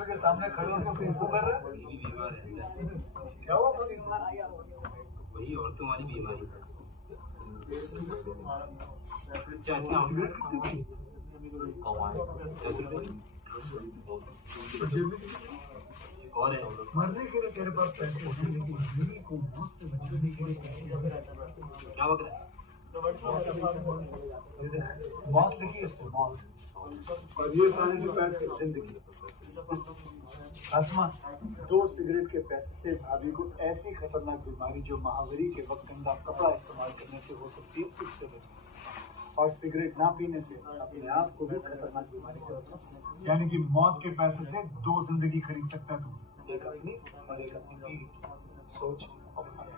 के सामने खड़े होकर फेसबुक कर रहे क्या हुआ? वही और तुम्हारी बीमारी कौन है? मरने के लिए तेरे पास पैसे हैं, लेकिन जिंदगी को मौत से बचाने के लिए क्या वगैरह मौत लिखी इस पर, मौत। और ये सारे जो पैसे जिंदगी। आसमा, 2 सिगरेट के पैसे से भाभी को ऐसी खतरनाक बीमारी जो महावरी के वक्त गंदा कपड़ा इस्तेमाल करने से हो सकती है उससे बचो, और सिगरेट ना पीने से अपने आप को भी खतरनाक बीमारी से बचो। यानी कि मौत के पैसे से 2 जिंदगी खरीद सकता है तू, एक अपनी और एक अपनी बीवी। सोच और बस।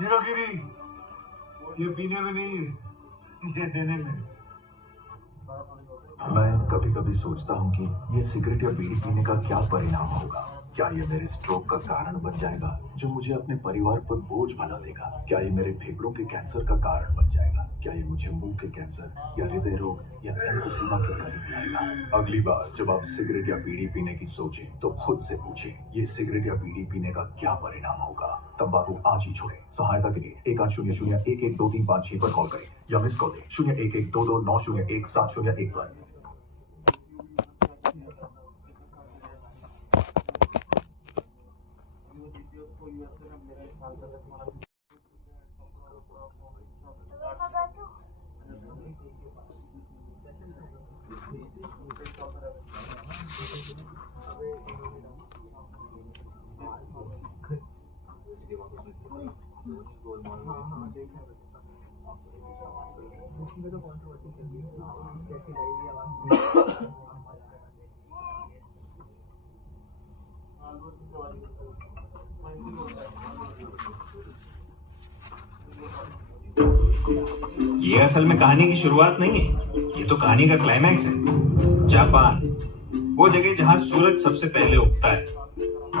हीरोगिरी ये पीने में नहीं, ये देने में। मैं कभी कभी सोचता हूँ कि ये सिगरेट या बीड़ी पीने का क्या परिणाम होगा। क्या ये मेरे स्ट्रोक का कारण बन जाएगा जो मुझे अपने परिवार पर बोझ बना देगा? क्या ये मेरे फेफड़ों के कैंसर का कारण बन जाएगा? क्या ये मुझे मुंह के कैंसर या हृदय रोग या एम्फीसीमा के करीब लाएगा? अगली बार जब आप सिगरेट या बीड़ी पीने की सोचें तो खुद से पूछें, ये सिगरेट या बीड़ी पीने का क्या परिणाम होगा? तंबाकू आज ही छोड़ें। सहायता के लिए 1800-112356 पर कॉल करें या मिस कॉल दें 01122901 पर। ये असल में कहानी की शुरुआत नहीं है, ये तो कहानी का क्लाइमैक्स है। जापान, वो जगह जहां सूरज सबसे पहले उगता है,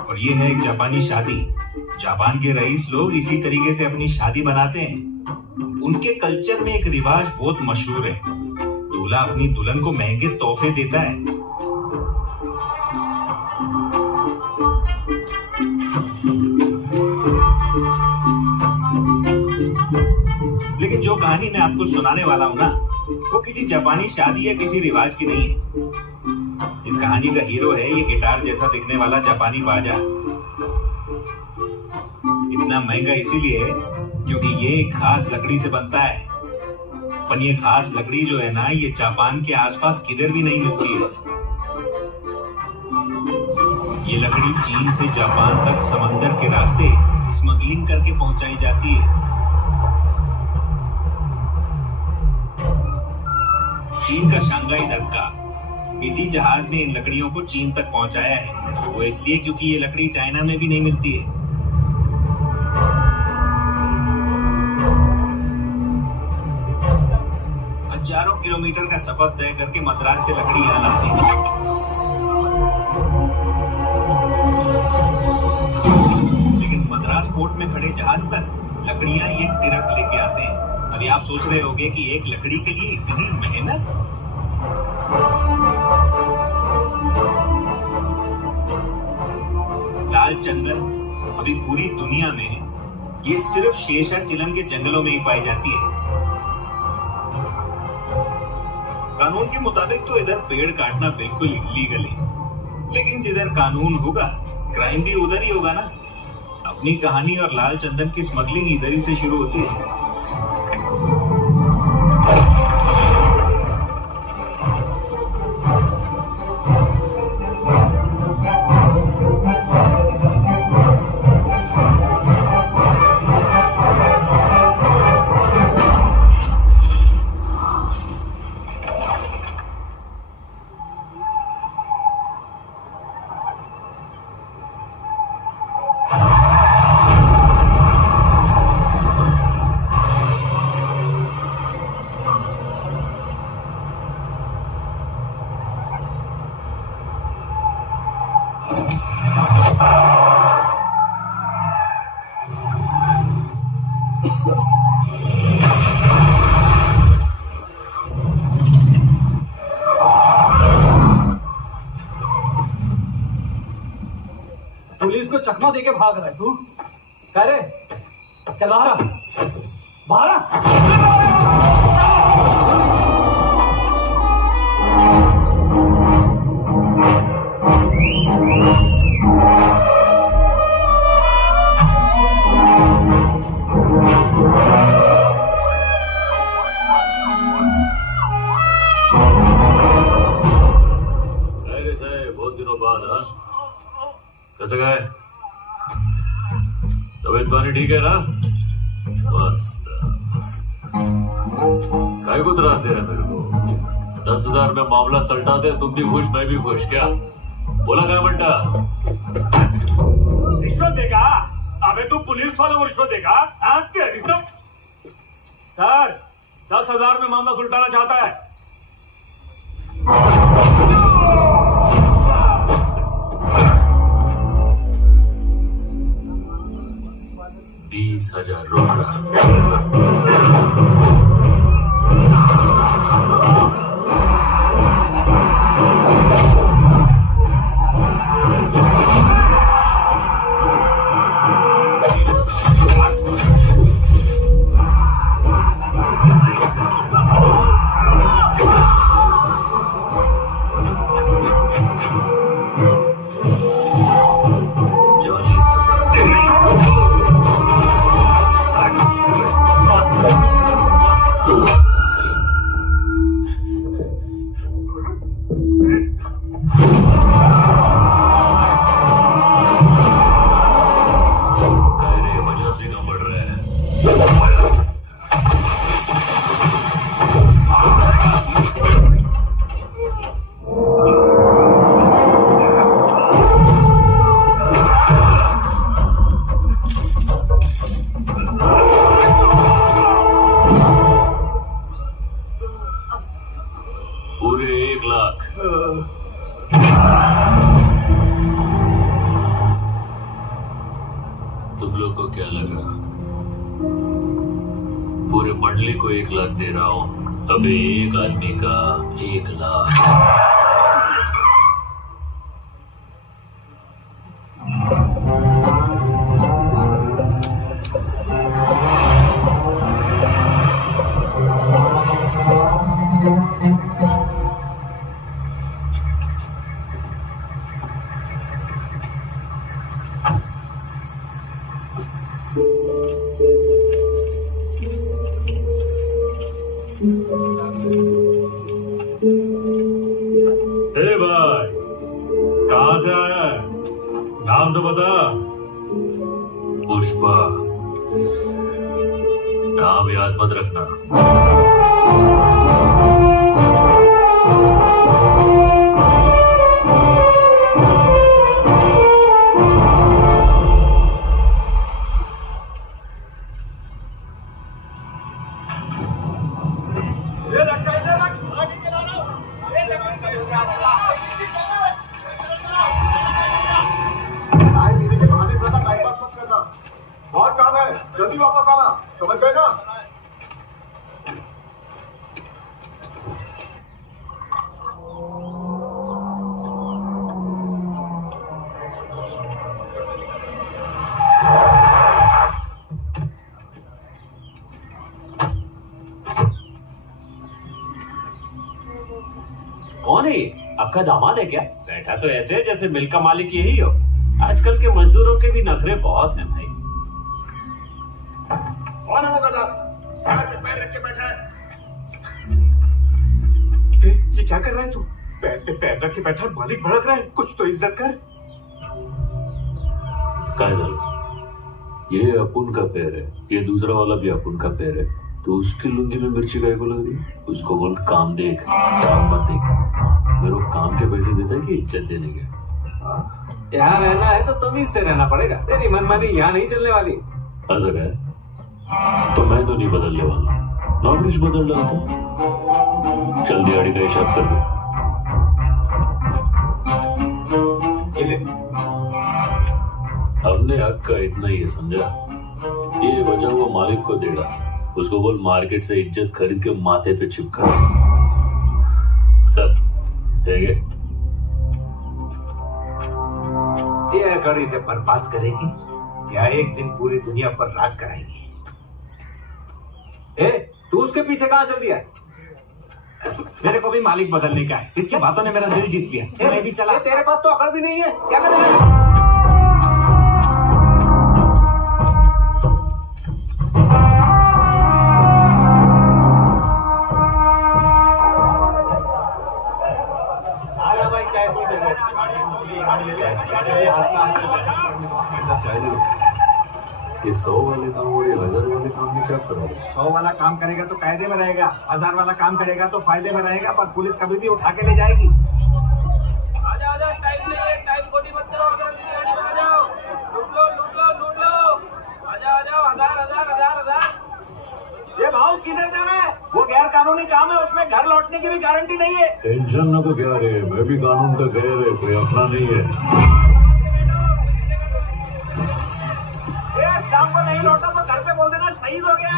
और ये है एक जापानी शादी। जापान के रईस लोग इसी तरीके से अपनी शादी बनाते हैं। उनके कल्चर में एक रिवाज बहुत मशहूर है, दूल्हा अपनी दुल्हन को महंगे तोहफे देता है। लेकिन जो कहानी मैं आपको सुनाने वाला हूँ ना, वो किसी जापानी शादी या किसी रिवाज की नहीं है। इस कहानी का हीरो है ये गिटार जैसा दिखने वाला जापानी बाजा। इतना महंगा इसीलिए है क्योंकि ये एक खास लकड़ी से बनता है। पर ये खास लकड़ी जो है ना, ये जापान के आसपास किधर भी नहीं मिलती है। ये लकड़ी चीन से जापान तक समंदर के रास्ते स्मगलिंग करके पहुंचाई जाती है। चीन का शंघाई धक्का, इसी जहाज ने इन लकड़ियों को चीन तक पहुंचाया है। वो इसलिए क्योंकि ये लकड़ी चाइना में भी नहीं मिलती है। हजारों किलोमीटर का सफर तय करके मद्रास से लकड़ी यहाँ लाते हैं। लेकिन मद्रास पोर्ट में खड़े जहाज तक लकड़ियां ये ट्रक लेके आते हैं। अभी आप सोच रहे होंगे कि एक लकड़ी के लिए इतनी मेहनत। लाल चंदन अभी पूरी दुनिया में ये सिर्फ शेषाचिलम के जंगलों में ही पाई जाती है। कानून के मुताबिक तो इधर पेड़ काटना बिल्कुल इलीगल है, लेकिन जिधर कानून होगा क्राइम भी उधर ही होगा ना। अपनी कहानी और लाल चंदन की स्मगलिंग इधर ही से शुरू होती है। चकमा देके भाग रहा है तू। कह रे चल बाहर आ, बाहर आ। अरे साहेब बहुत दिनों बाद हाँ कैसे गए तबीयत पानी ठीक है ना मस्त काय को त्रास दे रहा है मेरे को 10,000 में मामला सलटा दे तुम भी खुश मैं भी खुश क्या बोला काय म्हणता रिश्वत देगा अबे तू पुलिस वालों को रिश्वत देगा हाँ क्या रिश्वत सर 10,000 में मामला सुलटाना चाहता है 20,000 रोकड़ा पूरे 1 लाख तुम लोग को क्या लगा पूरे मंडली को 1 लाख दे रहा हूं अबे एक आदमी का 1 लाख भाई कहाँ से आया है नाम तो बता पुष्पा नाम याद मत रखना बहुत काम है जल्दी वापस आना समझ गए ना कौन है ये? आपका दामाद है क्या? बैठा तो ऐसे जैसे मिल का मालिक यही हो। आजकल के मजदूरों के भी नखरे बहुत हैं भाई। कौन है वो गधा पैर पे पैर रख के बैठा है ये क्या कर रहा है तू पैर पे पैर रख के बैठा है मालिक भड़क रहा है कुछ तो इज्जत कर कायदल ये अपुन का पैर है ये दूसरा वाला भी अपुन का पैर है तो उसकी लुंगी में मिर्ची काय को लग रही उसको बोल काम देख काम मत देख मेरे को काम के पैसे देता है कि इज्जत देने के यहाँ रहना है तो तमीज से रहना पड़ेगा। तेरी मनमानी यहाँ नहीं चलने वाली। ऐसा क्या तो मैं तो नहीं बदलने वाला नौकरी बदल डालता चल दिहाड़ी का हिसाब कर दे अपने हक का इतना ही है समझा ये बचा हुआ मालिक को देगा उसको बोल मार्केट से इज्जत खरीद के माथे पे चिपका सब ठीक है ये कड़ी से बर्बाद करेगी या एक दिन पूरी दुनिया पर राज कराएगी? ए, तू उसके पीछे कहां चल दिया? मेरे को भी मालिक बदलने का है। इसकी बातों ने मेरा दिल जीत लिया। मैं भी चला। तेरे पास तो अकड़ भी नहीं है, क्या करेगा? ये 100 वाले काम और ये 1000 वाले काम में क्या करोगे? 100 वाला काम करेगा तो कायदे में रहेगा, 1000 वाला काम करेगा तो फायदे में रहेगा, पर पुलिस कभी भी उठा के ले जाएगी। आजा आजा, टाइम नहीं है, टाइम खोटी मत करो, अगर मेरी गाड़ी में आ जाओ, लूट लो लूट लो लूट लो, आजा आ जाओ, 1000 ये भाव किधर जा रहा है? वो गैर कानूनी काम है, उसमें घर लौटने की भी गारंटी नहीं है। टेंशन ना को क्या रे, मैं भी कानून का गैर है, कोई अपना नहीं है। शाम को नहीं लौटा तो घर पे बोल देना शहीद हो गया।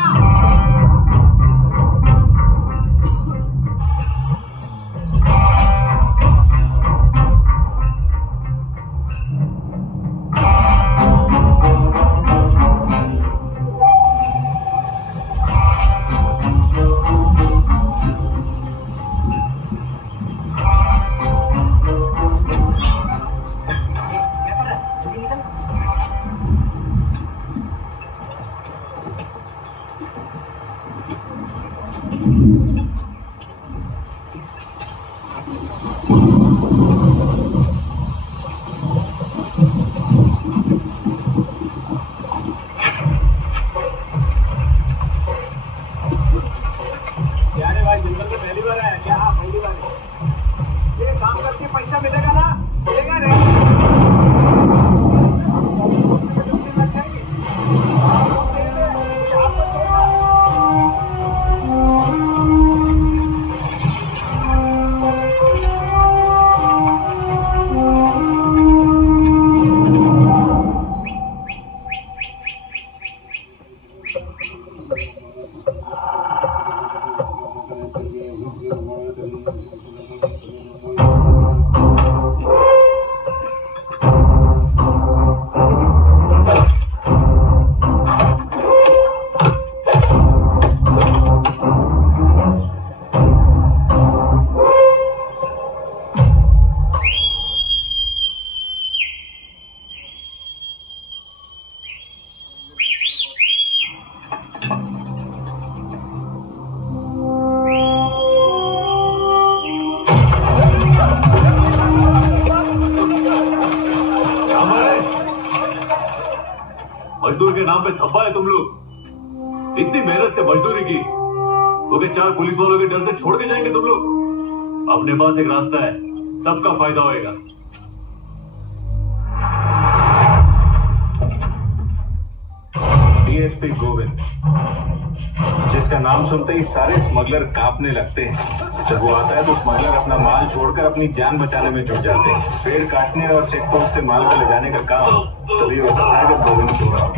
मजदूर के नाम पे धब्बा है तुम लोग। इतनी मेहनत से मजदूरी की, तो 4 पुलिस वालों के डर से छोड़ के जाएंगे तुम लोग? अपने पास एक रास्ता है, सबका फायदा होएगा। डीएसपी गोविंद, जिसका नाम सुनते ही सारे स्मगलर कांपने लगते हैं। जब वो आता है तो स्मगलर अपना माल छोड़कर अपनी जान बचाने में जुट जाते हैं। पेड़ काटने और चेक पोस्ट से माल को ले जाने का काम तभी हो सकता है जब गोविंद सो रहा हो।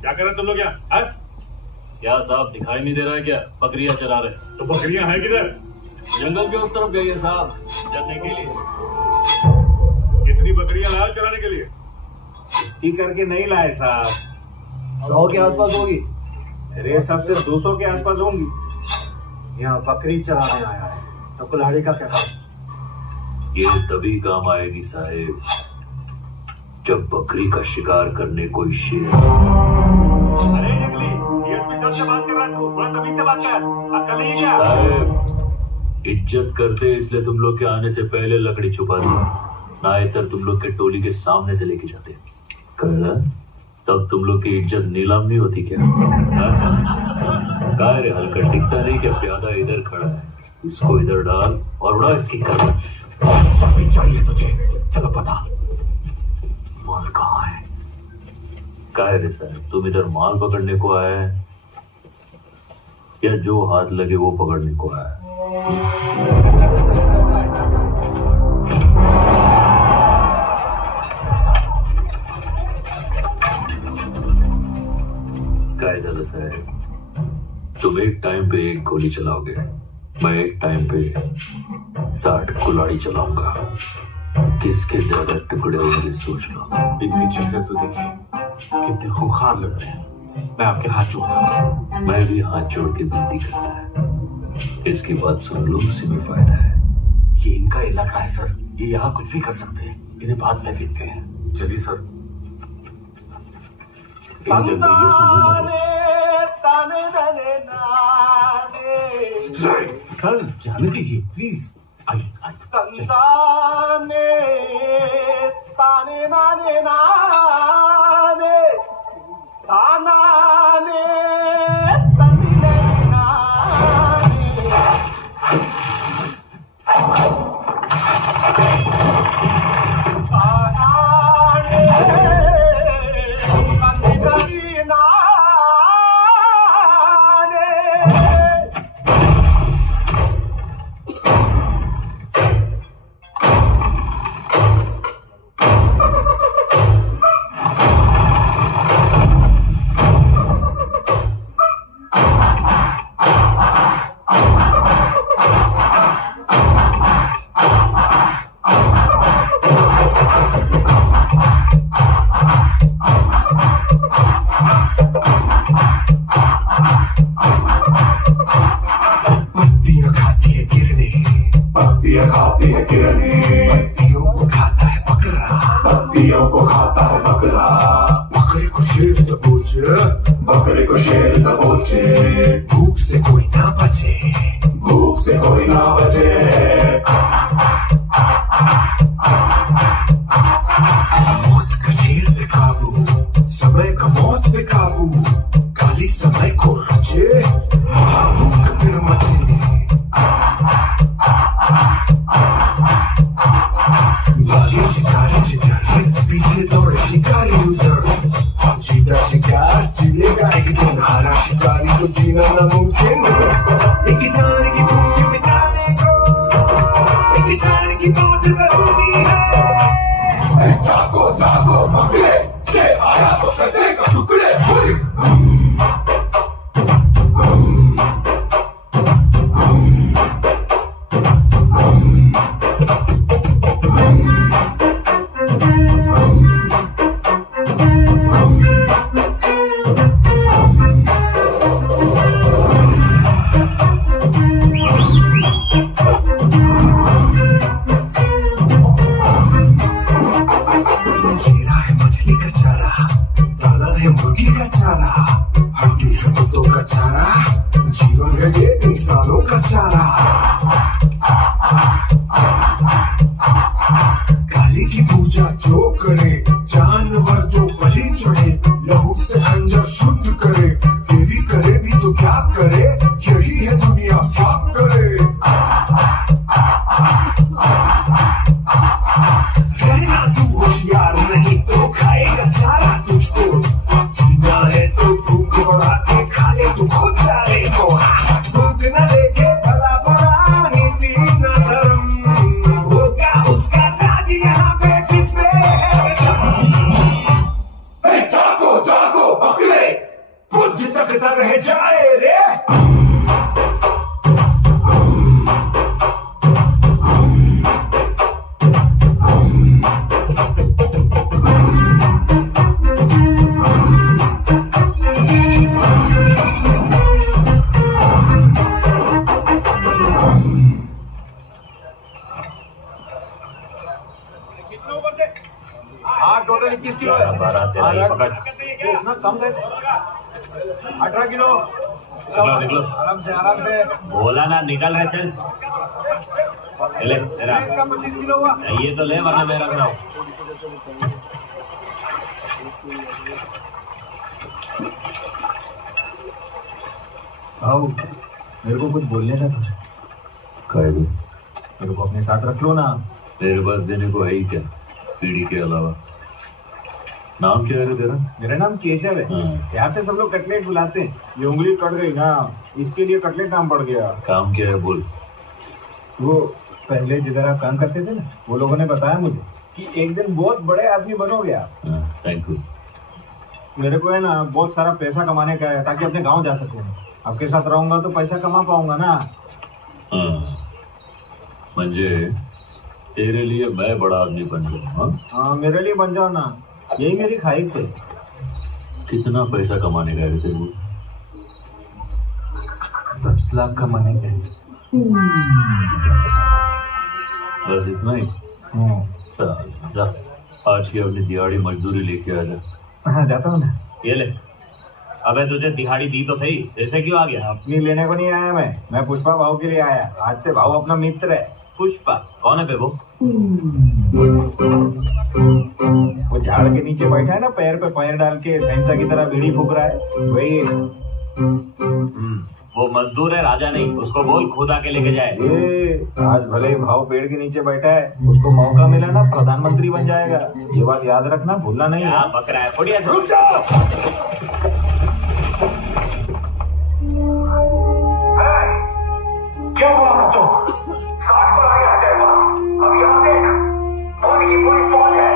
क्या कर रहे तुम लोग यहाँ? क्या साहब दिखाई नहीं दे रहा है क्या? बकरियां चरा रहे। तो बकरियां हैं किधर? जंगल के उस तरफ गई है साहब, चरने के लिए। कितनी बकरियां लाया चराने के लिए? इतनी करके नहीं लाए साहब, 100 के आसपास होगी। मेरे सबसे 200 के आसपास होंगी। यहाँ बकरी चराने आया है तो कुल्हाड़ी का क्या काम? ये तभी काम आएगी साहेब, जब बकरी का शिकार करने कोई शेर। अरे जंगली, डीएसपी सर से बात कर रहा है तू, थोड़ा तमीज से बात कर। अक्ल नहीं है क्या? साहेब, इज्जत करते इसलिए तुम लोग के आने से पहले लकड़ी छुपा दी, नाहीतर तुम लोग के टोली के सामने से लेके जाते। कहा तब तुम लोग की इज्जत नीलाम नहीं होती क्या? काय रे हल्का टिकता नहीं क्या? प्यादा इधर खड़ा है, इसको इधर डाल और उड़ा इसकी गर्दन। चाहिए तुझे, चलो पता माल कहाँ है? काय रे साहब, तुम इधर माल पकड़ने को आए हैं या जो हाथ लगे वो पकड़ने को आया है? काय झालं साहेब, तुम एक टाइम पे एक गोली चलाओगे, मैं एक टाइम पे 60 कुल्हाड़ी चलाऊंगा। किसके ज्यादा टुकड़े होंगे सोच लो। इनकी चेहरे तो देखिए कितने खूंखार लग रहे हैं। मैं आपके हाथ जोड़ता हूँ। मैं भी हाथ जोड़ के विनती करता है, इसकी बात सुन लो, उसी में फायदा है। ये इनका इलाका है सर, ये यहाँ कुछ भी कर सकते हैं। इन्हें बाद में देखते हैं। चलिए सर। इन जंगलियों को मुंह मत सर, जाने दीजिए प्लीज। आइए आइए। पत्तियों को खाता है बकरा, पत्तियों को खाता है बकरा। बकरे को शेर दबोचे, बकरे को शेर दबोचे। भूख से कोई ना बचे, भूख से कोई ना बचे। मौत का शेर पे काबू, समय का मौत पे काबू। काली समय को रचे, महाभूख फिर मचे। भागे शिकारी जिधर, पीछे दौड़े शिकारी उधर। जीता शिकार जीलेगा एक दिन, हारा शिकारी तो जीना नामुमकिन। एक जान की भूख मिटाने को, एक जान की बात जरूरी है। जागो जागो बकरे, से आया तो कटेगा टुकड़े। टोटल 21 किलो है। 18 किलो। निकलो आराम से बोला ना, निकल रहे। चल ले तेरा 25 किलो हुआ। ये तो ले, वरना मैं रख रहा हूँ। आओ, मेरे को कुछ बोलने का था। कायदे मेरे को अपने साथ रख लो ना। मेरे पास देने को है ही क्या, पीढ़ी के अलावा। नाम क्या है तेरा? मेरा नाम केशव है। यहाँ से सब लोग कटलेट बुलाते हैं। ये उंगली कट गई ना, इसके लिए कटलेट नाम पड़ गया। काम क्या है बोल। वो पहले जिधर आप काम करते थे ना, वो लोगों ने बताया मुझे कि एक दिन बहुत बड़े आदमी बनोगे आप। Thank you. मेरे को है ना बहुत सारा पैसा कमाने का है, ताकि अपने गाँव जा सकूँ। आपके साथ रहूंगा तो पैसा कमा पाऊंगा ना। हाँ, म्हणजे तेरे लिए मैं बड़ा आदमी बन जाऊँ। हाँ, मेरे लिए बन जाओ ना, यही मेरी ख्वाहिश है। कितना पैसा कमाने का है तेरे को? 10 लाख कमाने का है। बस इतना ही? चल जा, आज की अपनी दिहाड़ी मजदूरी लेके आ जा। हाँ, जाता हूँ ना। ये ले। अबे तुझे दिहाड़ी दी तो सही, ऐसे क्यों आ गया? अपनी लेने को नहीं आया मैं पुष्पा भाव के लिए आया। आज से भाव अपना मित्र है। पुष्पा कौन है बे वो? वो झाड़ के नीचे बैठा है ना, पैर पे पैर डाल के सैंसा की तरह बीड़ी फूक रहा है, वही है। वो मजदूर है, राजा नहीं। उसको बोल खुद आके लेके जाए। आज भले ही भाव पेड़ के नीचे बैठा है, उसको मौका मिला ना प्रधानमंत्री बन जाएगा। ये बात याद रखना, भूलना नहीं है। बक रहा है, बढ़िया से। रुक जाओ। क्या बोला था तू? 60 कुल्हाड़ी आ जाए बस। अब यहाँ देख, गोली की पूरी फौज है।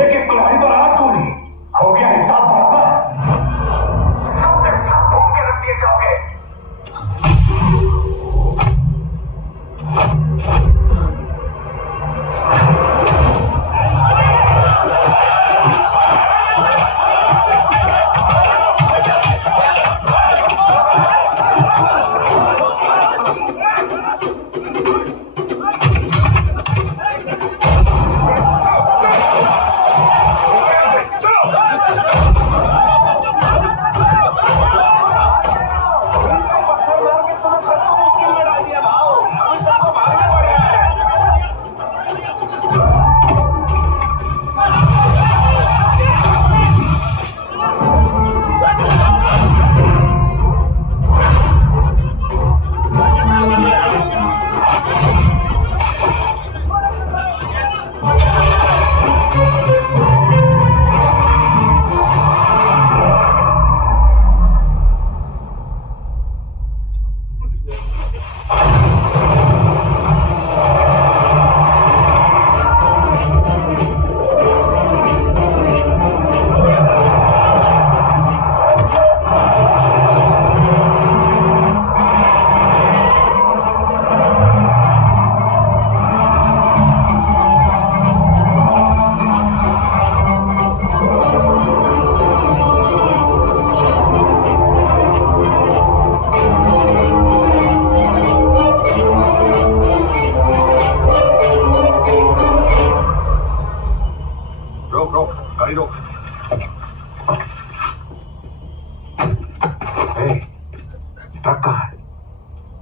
एक कुल्हाड़ी पर 8 गोली, हो गया हिसाब बराबर। सब के सब भून के रख दिए जाओगे।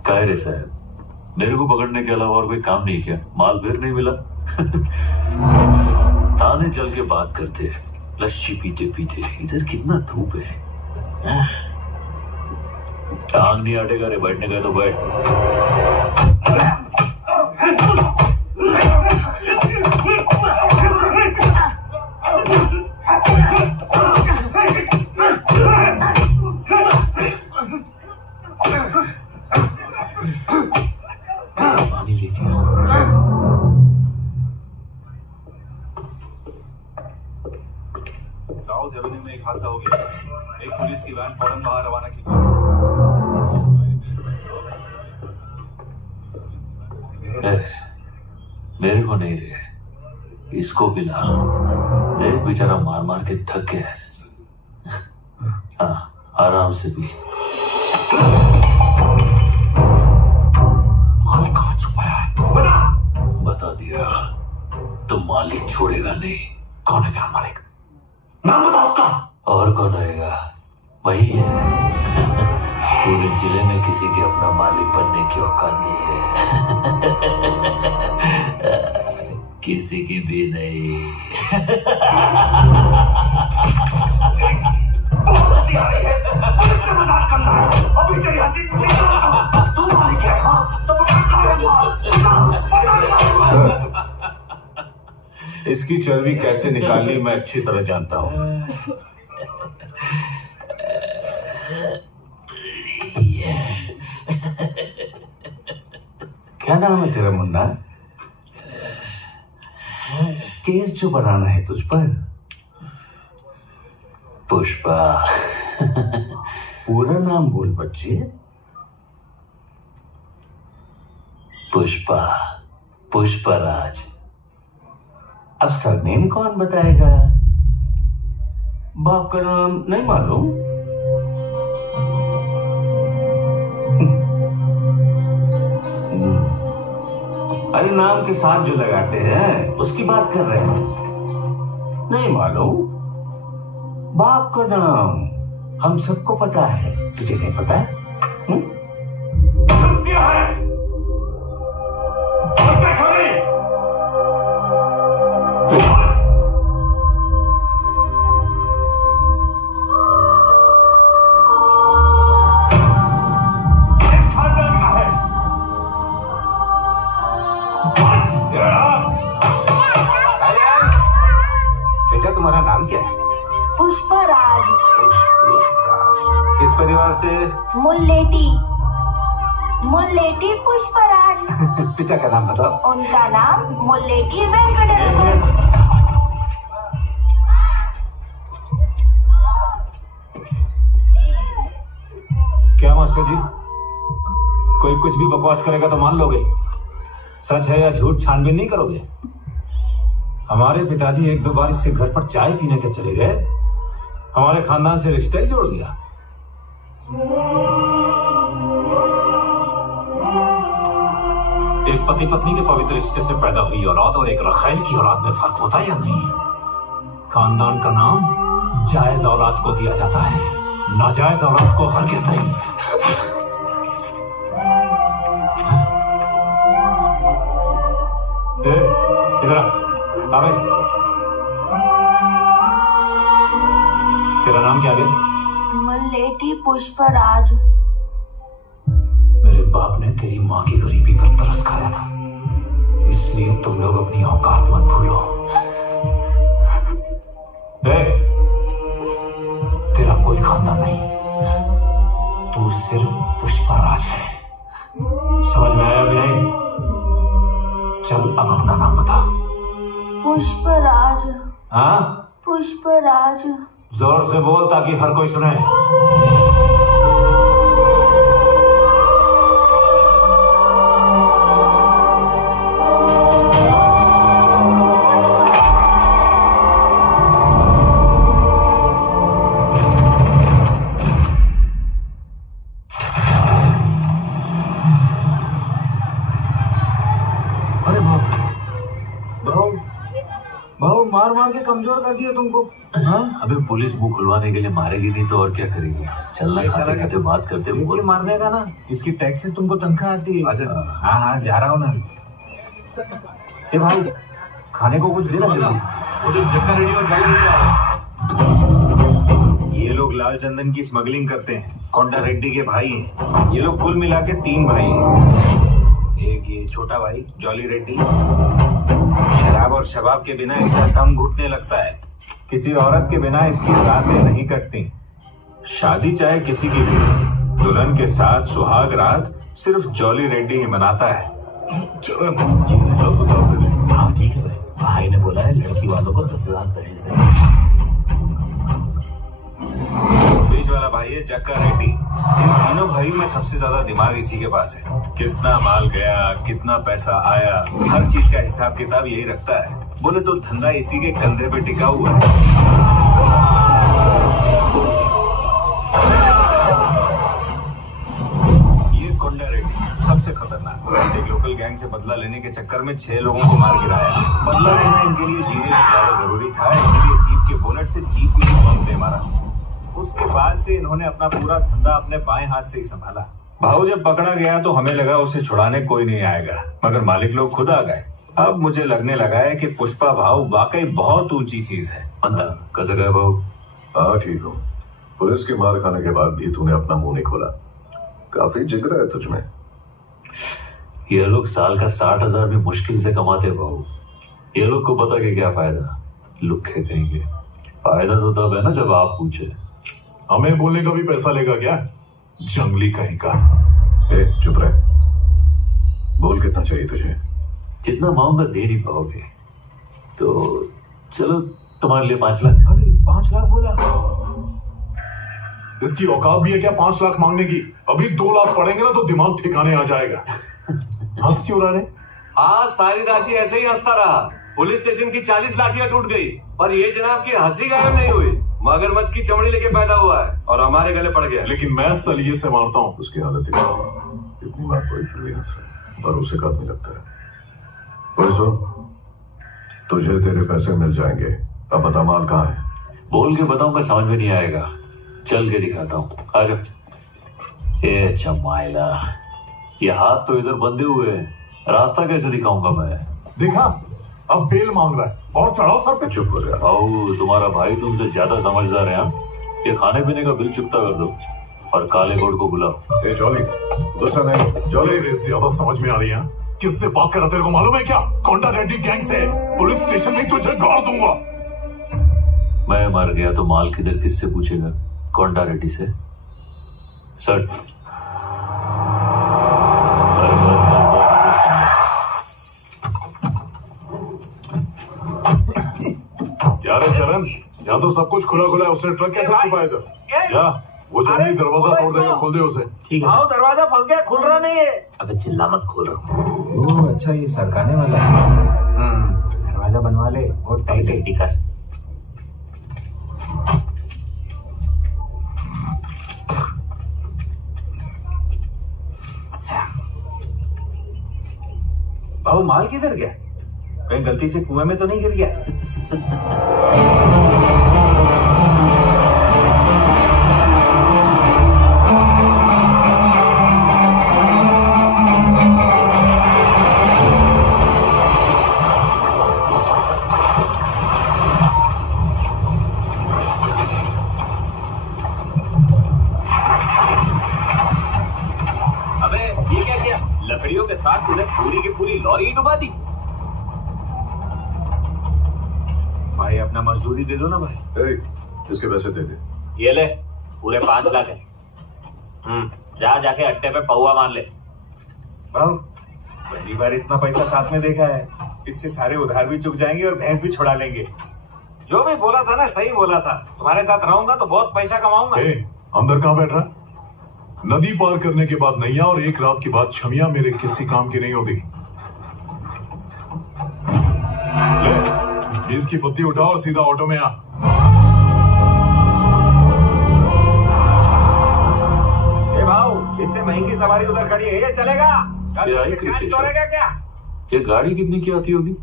काय रे साहब, मेरे को पकड़ने के अलावा और कोई काम नहीं किया? माल फिर नहीं मिला? ताने चल के बात करते, लस्सी पीते पीते। इधर कितना धूप है। टांग नहीं अटेगा रे, बैठने का तो बैठ। पानी लेके साउथ एवेन्यू में एक हादसा हो गया। एक पुलिस की वैन फौरन बाहर रवाना की। मेरे को नहीं रे, इसको पिला। देख बेचारा मार मार के थक गया है। हाँ, आराम से पी। माल कहाँ छुपाया है? बता दिया तो मालिक छोड़ेगा नहीं। कौन है क्या मालिक? नाम बता उसका। और कौन रहेगा? वही है। पूरे जिले में किसी के अपना मालिक बनने की औकात नहीं है। किसी की भी नहीं। मजाक करना है। अभी तेरी हंसी तू मालिक है। हाँ, तो सर, इसकी चर्बी कैसे निकालनी मैं अच्छी तरह जानता हूँ। क्या नाम है तेरा मुन्ना? केस जो बनाना है तुझ पर? पुष्पा। पूरा नाम बोल बच्चे। पुष्पा, पुष्पराज। अब सरनेम कौन बताएगा? बाप का नाम नहीं मालूम? अरे नाम के साथ जो लगाते हैं उसकी बात कर रहे हैं। नहीं मालूम? बाप का नाम हम सबको पता है, तुझे नहीं पता? क्या है? और क्या खबरें? किस खानदान का है? बेटा तुम्हारा नाम क्या है? पुष्पराज। किस परिवार से? मुल्लेटी। मुल्लेटी पुष्पराज। पिता का नाम बताओ। उनका नाम मुल्लेटी वेंकटरमण। क्या मास्टर जी, कोई कुछ भी बकवास करेगा तो मान लोगे? सच है या झूठ छानबीन नहीं करोगे? हमारे पिताजी एक दो बार इससे घर पर चाय पीने के चले गए, हमारे खानदान से रिश्ता ही जोड़ दिया। एक पति पत्नी के पवित्र रिश्ते से पैदा हुई औलाद और एक रखाइल की औलाद में फर्क होता है या नहीं? खानदान का नाम जायज औलाद को दिया जाता है, नाजायज औलाद को हरगिज़ नहीं। इधर आ बे। तेरा नाम क्या है? मुल्लेटी पुष्पराज। मेरे बाप ने तेरी माँ की गरीबी पर तरस खाया था, इसलिए तुम लोग अपनी औकात मत भूलो। तेरा कोई खानदान नहीं, तू सिर्फ पुष्पराज है। समझ में आया भी नहीं? चल अब अपना नाम बता। पुष्पराज। हाँ, पुष्पराज। जोर से बोल ताकि हर कोई सुने। मार मार के कमजोर कर दिया तुमको। हाँ? अबे पुलिस मुंह खुलवाने के लिए मारेगी नहीं तो और क्या करेगी? चलना खाते खाते बात करते ये मारने का ना, इसकी टैक्स से तुमको तनख्वाह आती है। अच्छा, हाँ हाँ जा रहा हूँ ना। ए भाई, खाने को कुछ देना जल्दी। ये लोग लाल चंदन की स्मगलिंग करते हैं, कोंडा रेड्डी के भाई हैं। ये लोग कुल मिला के 3 भाई हैं। एक ये छोटा भाई जॉली रेड्डी, शराब और शबाब के बिना इसका दम घुटने लगता है। किसी औरत के बिना इसकी रातें नहीं कटती। शादी चाहे किसी की भी, दुल्हन के साथ सुहाग रात सिर्फ जॉली रेड्डी ही मनाता है। चलो हाँ ठीक है भाई, भाई ने बोला है लड़की वालों को 10,000 दहेज देना। बीच वाला भाई है जक्का रेड्डी। इन तीनों भाई में सबसे ज्यादा दिमाग इसी के पास है। कितना माल गया, कितना पैसा आया, हर चीज का हिसाब किताब यही रखता है। बोले तो धंधा इसी के कंधे पे टिका हुआ है। ये कोंडा रेड्डी सबसे खतरनाक। एक लोकल गैंग से बदला लेने के चक्कर में 6 लोगों को मार गिराया। बदला लेना इनके लिए जीने से ज्यादा जरूरी था, इसलिए जीप के बोनट से जीप में बम दे मारा। उसके बाद से इन्होंने अपना पूरा धंधा अपने बाएं हाथ से ही संभाला। भाऊ जब पकड़ा गया तो हमें लगा उसे छुड़ाने कोई नहीं आएगा, मगर मालिक लोग खुद आ गए। अब मुझे लगने लगा है कि पुष्पा भाऊ वाकई बहुत ऊंची चीज है। कैसे गए भाऊ? हाँ ठीक हूँ। पुलिस की मार खाने के बाद भी तूने अपना मुंह नहीं खोला, काफी जिगरा है तुझमें। ये लोग साल का 60,000 भी मुश्किल से कमाते भाऊ। ये लोग को पता कि क्या फायदा, लुक्खे कहेंगे। फायदा तो तब है ना जब आप पूछे। हमें बोलने का भी पैसा लेगा क्या? जंगली कहीं का। चुप रहे। बोल कितना चाहिए तुझे? जितना मांगूंगा दे नहीं पाओगे तो चलो तुम्हारे लिए 5 लाख। अरे 5 लाख बोला? इसकी औकात भी है क्या 5 लाख मांगने की? अभी 2 लाख पड़ेंगे ना तो दिमाग ठिकाने आ जाएगा। हंस क्यों रहा है? हाँ, सारी रात ही ऐसे ही हंसता रहा। पुलिस स्टेशन की 40 लाठियां टूट गई, पर ये जनाब की हंसी गायब नहीं हुई। मगरमच्छ की चमड़ी लेके पैदा हुआ है और हमारे गले पड़ गया। लेकिन मैं सलीके से मारता हूँ। उसकी हालत इतनी बात कोई फिर भी हंस रहा है, भरोसे का आदमी लगता है। तुझे तेरे पैसे मिल जाएंगे। अब बता माल कहाँ है? बोल के बताऊंगा समझ में नहीं आएगा, चल के दिखाता हूँ। आजा। ये चमाइला, ये हाथ तो इधर बंधे हुए हैं, रास्ता कैसे दिखाऊंगा मैं? देखा, अब बेल मांग रहा है और चढ़ाओ सर पे। चुप हो गया। भाऊ, तुम्हारा भाई तुमसे ज्यादा समझदार है। ये खाने पीने का बिल चुकता कर दो और काले कोट को बुलाओ। ए जॉली, गुस्सा नहीं। जॉली, ज्यादा समझ में आ रही है। किससे बात कर रहा, तेरे को मालूम है क्या? कोंडा रेड्डी गैंग से। पुलिस स्टेशन में तुझे गाड़ दूंगा। मैं मर गया तो माल किधर किससे पूछेगा? कोंडा रेड्डी से। सर यार चरण, यहाँ तो सब कुछ खुला खुला है। उसने ट्रक कैसे छुपाया था? क्या वो जल्दी दरवाजा तोड़ देगा, खोल दे उसे। ठीक है। आओ, दरवाजा फंस गया, खुल रहा नहीं है। अबे चिल्ला मत, खोल रहा हूँ। ओह अच्छा, ये सरकाने वाला है। दरवाजा बनवा ले और टाइट टाइट कर। बाबू, माल किधर गया? कहीं गलती से कुएं में तो नहीं गिर गया? अबे ये क्या किया? लकड़ियों के साथ तूने पूरी की पूरी लॉरी डुबा दी। भाई अपना मजदूरी दे दो ना भाई। इसके पैसे दे दे। ये ले, पूरे 5 लाख है। जाके अट्टे पे पौवा मार ले। भाऊ, पहली बार इतना पैसा साथ में देखा है। इससे सारे उधार भी चुक जाएंगे और भैंस भी छुड़ा लेंगे। जो भी बोला था ना, सही बोला था। तुम्हारे साथ रहूंगा तो बहुत पैसा कमाऊंगा। अंदर कहाँ बैठ रहा? नदी पार करने के बाद नैया और एक रात के बाद छमिया मेरे किसी काम की नहीं होती। ले, इसकी पत्ती उठाओ और सीधा ऑटो में आ। भाऊ, इससे महंगी सवारी उधर खड़ी है, ये चलेगा? छोड़ेगा क्या? ये गाड़ी कितने की आती होगी?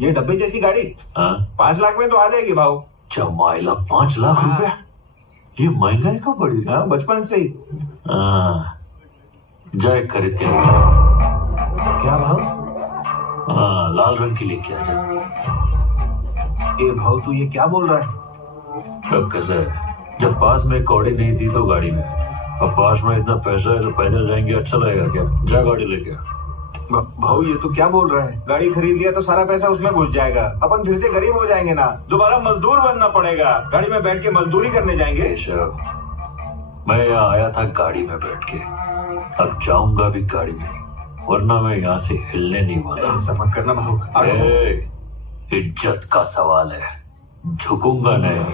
ये डब्बे जैसी गाड़ी 5 लाख में तो आ जाएगी भाऊ। चमाइला, 5 लाख रुपया? ये महंगाई कब बढ़ी? बचपन से ही। जाए खरीद के। क्या भाव? लाल रंग की लेके आ जा। ए भाऊ, तू ये क्या बोल रहा है? अब कैसा है, जब पास में कौड़ी नहीं थी तो गाड़ी में, अब पास में इतना पैसा है तो पैदल जाएंगे, अच्छा लगेगा क्या? जा गाड़ी लेके। भाऊ, ये तो क्या बोल रहा है? गाड़ी खरीद लिया तो सारा पैसा उसमें घुस जाएगा, अपन फिर से गरीब हो जाएंगे ना। दोबारा मजदूर बनना पड़ेगा। गाड़ी में बैठ के मजदूरी करने जाएंगे। मैं यहाँ आया था गाड़ी में बैठ के, अब जाऊंगा भी गाड़ी में, वरना मैं यहाँ से हिलने नहीं वाला। ऐसा मत करना भाऊ। इज्जत का सवाल है, झुकूंगा नहीं।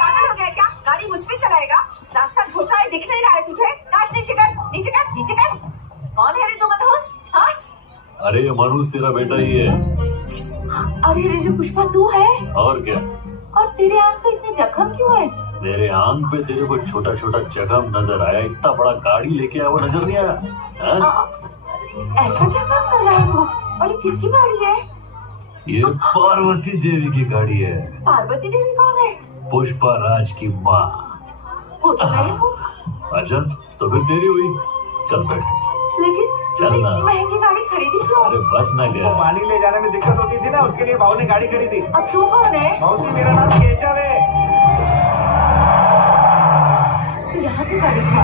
पागल हो गया क्या? गाड़ी मुझ पे चलाएगा? रास्ता छोटा है, दिख नहीं रहा है तुझे? काश नीचे कर, नीचे कर, नीचे कर। कौन है रे तू मनहूस? हाँ? अरे ये मनहूस तेरा बेटा ही है। अरे रे पुष्पा, तू है? और क्या? और तेरे आंख पे इतने जख्म क्यों है? मेरे आंख पे तेरे को छोटा छोटा जख्म नजर आया, इतना बड़ा गाड़ी लेके आया वो नजर नहीं आया? ऐसा क्या काम कर रहा है तू? और ये किसकी गाड़ी है? ये पार्वती देवी की गाड़ी है। पार्वती देवी कौन है? पुष्पा राज की माँ। वो तो मैं हूँ। अच्छा, तो फिर तेरी हुई। चल बैठ। लेकिन तूने इतनी महंगी गाड़ी खरीदी क्यों? अरे बस ना गया। पानी ले जाने में दिक्कत होती थी ना, उसके लिए भाव ने गाड़ी खरीदी। अब तू कौन है? मौसी, मेरा नाम केशव है। तू यहाँ की गाड़ी था?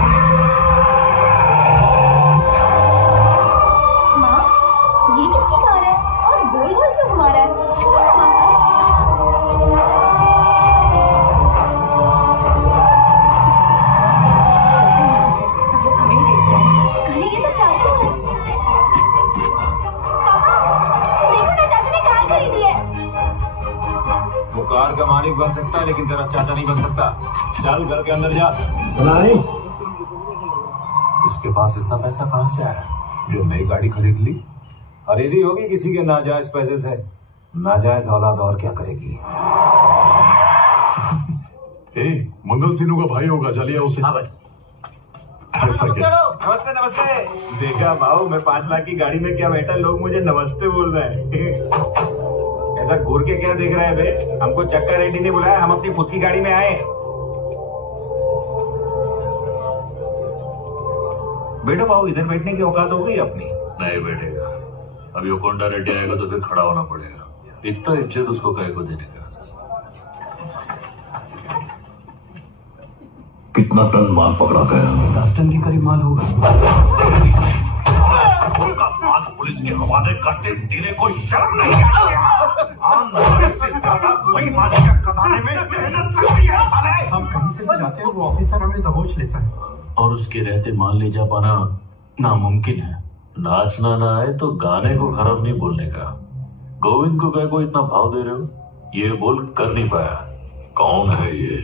माँ, ये किसकी कार है? और गोल गोल क्यों घुमा रहा है? छोड़ ना माँ। सब लोग हमें ही देख रहे हैं। अरे ये तो चाचू है। पापा, देखो ना, चाचू ने कार खरीदी है। बन सकता है लेकिन तेरा चाचा नहीं बन सकता। चल घर के अंदर जा। नहीं, इसके पास इतना पैसा कहां से आया जो नई गाड़ी खरीद ली? खरीदी होगी किसी के नाजायज पैसे से। नाजायज औलाद और क्या करेगी? मंगल सिन्हू का भाई होगा, चलिए उसे। हाँ भाई। ऐसा क्या? नमस्ते नमस्ते। देखा भाऊ, मैं 5 लाख की गाड़ी में क्या बैठा, लोग मुझे नमस्ते बोल रहे हैं। ऐसा घूर के क्या देख रहा है बे? हमको चक्का रेड्डी ने बुलाया, हम अपनी खुद की गाड़ी में आए। बेटा भाऊ, इधर बैठने की औकात हो गई अपनी? नहीं बैठेगा। अभी वो कोंडा रेड्डी आएगा तो फिर खड़ा होना पड़ेगा। इतना इज्जत उसको कहे को देने का। कितना टन माल पकड़ा गया? 10 टन के करीब माल होगा। माल पुलिस के हवाले करते तेरे को शर्म नहीं आती? आंदोलन से ज्यादा वही माल कमाने में मेहनत लगती है साले। हम कहीं से भी जाते हैं, वो ऑफिसर हमें दबोच लेता है। और उसके रहते मान ले जा पाना नामुमकिन है। नाचना ना आए तो गाने को खराब नहीं बोलने का। गोविंद को कहे को इतना भाव दे रहे हो? ये बोल कर नहीं पाया। कौन है ये?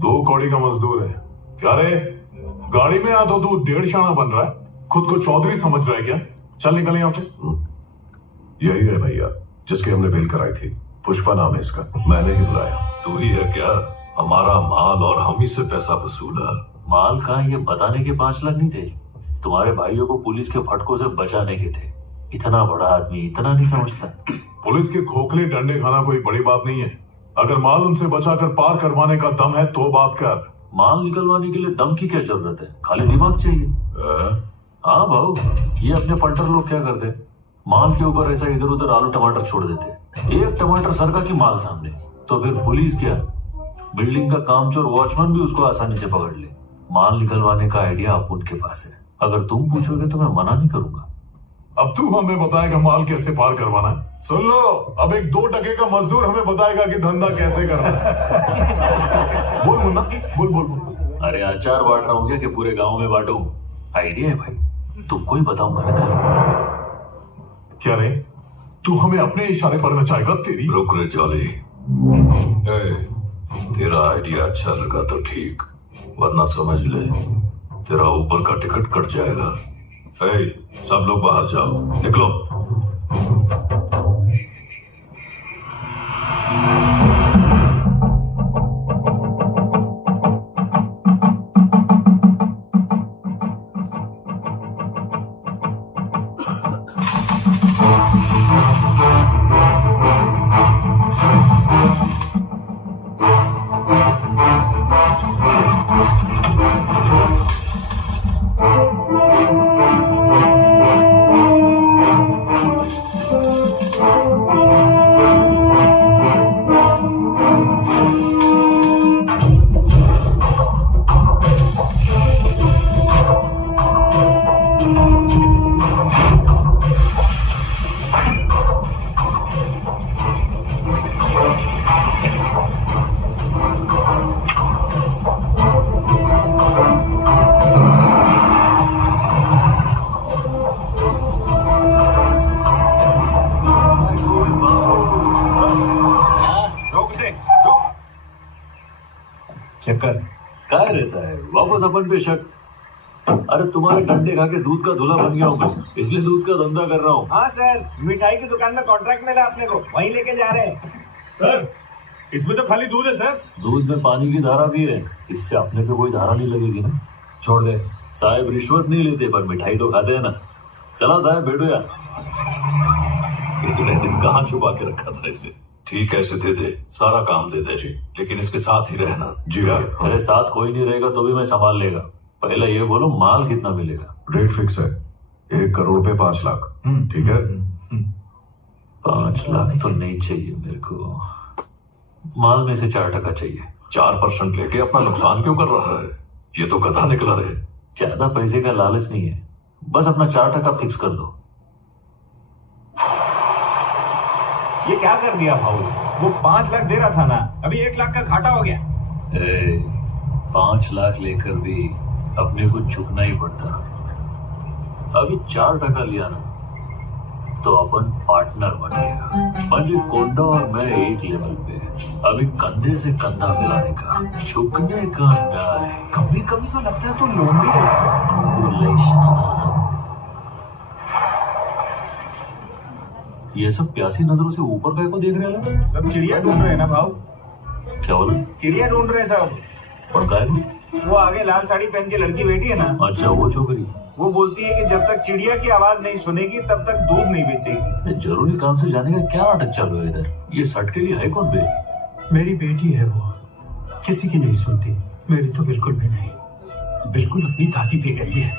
2 कौड़ी का मजदूर है। क्या रे, गाड़ी में आ तो तू 1.5 शाना बन रहा है, खुद को चौधरी समझ रहा है क्या? चल निकल यहाँ से। यही है भैया जिसकी हमने बेल कराई थी। पुष्पा नाम है इसका, मैंने ही बुलाया। तू ही है क्या? हमारा माल और हम ही से पैसा वसूला। माल कहाँ, ये बताने के 5 लाख नहीं थे? तुम्हारे भाइयों को पुलिस के फटकों से बचाने के थे। इतना बड़ा आदमी इतना नहीं समझता। पुलिस के खोखले डंडे खाना कोई बड़ी बात नहीं है। अगर माल उनसे बचाकर पार करवाने का दम है तो बात कर। माल निकलवाने के लिए दम की क्या जरूरत है? खाली दिमाग चाहिए। हाँ भाऊ, ये अपने पंटर लोग क्या करते? माल के ऊपर ऐसा इधर उधर आलू टमाटर छोड़ देते। एक टमाटर सरका की माल सामने तो फिर पुलिस क्या, बिल्डिंग का कामचोर वॉचमैन भी उसको आसानी से पकड़ ले। माल निकलवाने का आइडिया अब उनके पास है। अगर तुम पूछोगे तो मैं मना नहीं करूंगा। अब तू हमें बताएगा माल कैसे पार करवाना है? सुन लो, अब एक 2 टके का मजदूर हमें बताएगा कि धंधा कैसे करना है। बोल मुन्ना, बोल बोल बोल। अरे अचार बांट रहा हूँ क्या कि पूरे गांव में बांटूं? आइडिया है भाई, तुमको ही बताऊंगा ना कल। क्या रे, तू हमें अपने इशारे पर नचाएगा? तेरी रुक रे जॉली। तेरा आइडिया अच्छा लगा तो ठीक, वरना समझ ले तेरा ऊपर का टिकट कट जाएगा। सब लोग बाहर जाओ, निकलो। चक्कर क्या रे साहब, वापस अपन पे शक। अरे तुम्हारे डंडे खा के दूध का धुला बन गया हूँ मैं, इसलिए दूध का धंधा कर रहा हूँ। हाँ सर, मिठाई की दुकान में कॉन्ट्रैक्ट मिला अपने को, वहीं लेके जा रहे हैं। सर इसमें तो खाली दूध है सर। दूध में पानी की धारा भी है, इससे अपने पे कोई धारा नहीं लगेगी ना। छोड़ दे साहब, रिश्वत नहीं लेते पर मिठाई तो खाते हैं ना। चला साहब बैठो यार। इतने दिन कहाँ छुपा के रखा था इसे? ठीक है, इसे दे दे, सारा काम दे दे जी, लेकिन इसके साथ ही रहना। जी हाँ। मेरे साथ कोई नहीं रहेगा तो भी मैं संभाल लेगा। पहले ये बोलो माल कितना मिलेगा? रेट फिक्स है, 1 करोड़ पे 5 लाख। ठीक है? 5 लाख तो नहीं चाहिए मेरे को, माल में से 4% चाहिए। 4% लेके अपना नुकसान क्यों कर रहा है? ये तो गधा निकला रहे। ज्यादा पैसे का लालच नहीं है, बस अपना 4% फिक्स कर दो। ये क्या कर दिया भाऊ? वो 5 लाख दे रहा था ना, अभी 1 लाख का घाटा हो गया। 5 लाख लेकर भी अपने को झुकना ही पड़ता। अभी 4% लिया ना तो अपन पार्टनर बन गया। पंडित कोंडा और मैं एक लेवल पे। अभी कंधे से कंधा मिलाने का, झुकने का डर है। कभी कभी तो लगता है तो लोमड़ी है। ये सब प्यासी नजरों से ऊपर का को देख रहे हैं। सब चिड़िया ढूंढ रहे हैं ना भाव। क्या बोला? चिड़िया ढूंढ रहे हैं सब। और काय को? वो आगे लाल साड़ी पहन के लड़की बैठी है ना। अच्छा, वो छोकरी। वो बोलती है कि जब तक चिड़िया की आवाज नहीं सुनेगी तब तक दूध नहीं बेचेगी। ये जरूरी काम से जाने का क्या नाटक चालू है इधर? ये सट के लिए है कौन बे? मेरी बेटी है वो, किसी की नहीं सुनती। मेरी तो बिल्कुल भी नहीं, बिल्कुल अपनी दादी पे गई है।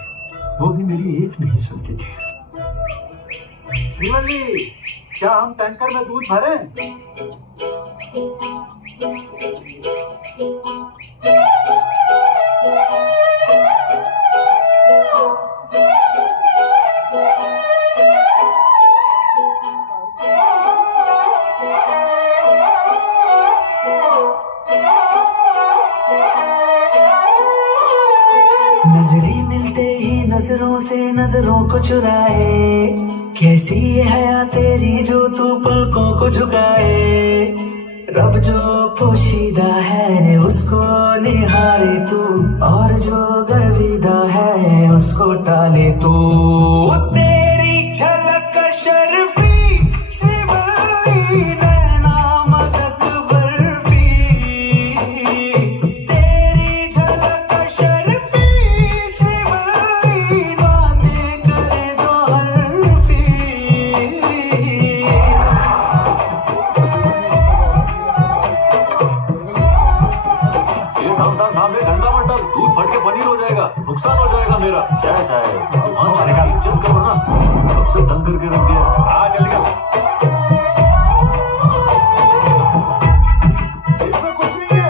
वो भी मेरी एक नहीं सुनती थी। श्रीमती, क्या हम टैंकर में दूध भरें? नजरें मिलते ही नजरों से नजरों को चुराए, कैसी ये हया तेरी जो तू पलकों को झुकाए। रब जो पोशीदा है उसको निहारे तू, और जो गर्विदा है उसको टाले तू। तेरी झलक शर्फी शिवली नैना मदक बर्फी, तेरी झलक शर्फी शिवली बातें करे दो हरफी। गंदा मत डाल, दूध फट के पनीर हो जाएगा, नुकसान हो जाएगा मेरा। क्या ऐसा है? दुकान वाले का इज्जत करो ना, सबसे तंग करके रख दिया। हाँ चल गया। इसमें कुछ नहीं है।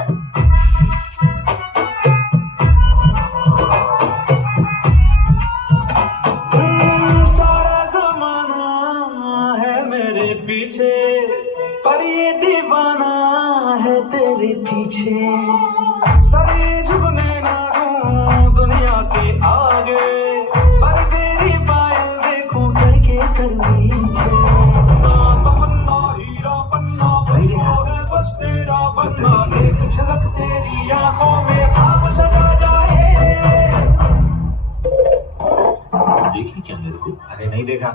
सारा जमाना है मेरे पीछे, पर ये दीवाना है तेरे पीछे। सरे झुकने ना दूं दुनिया के आगे, पर तेरी पायल देखूं करके सर नीचे। हीरा पन्ना बस तेरा बनना, एक झलक तेरी आंखों में खाब सजा जाए। देखी क्या मेरे को? अरे नहीं देखा।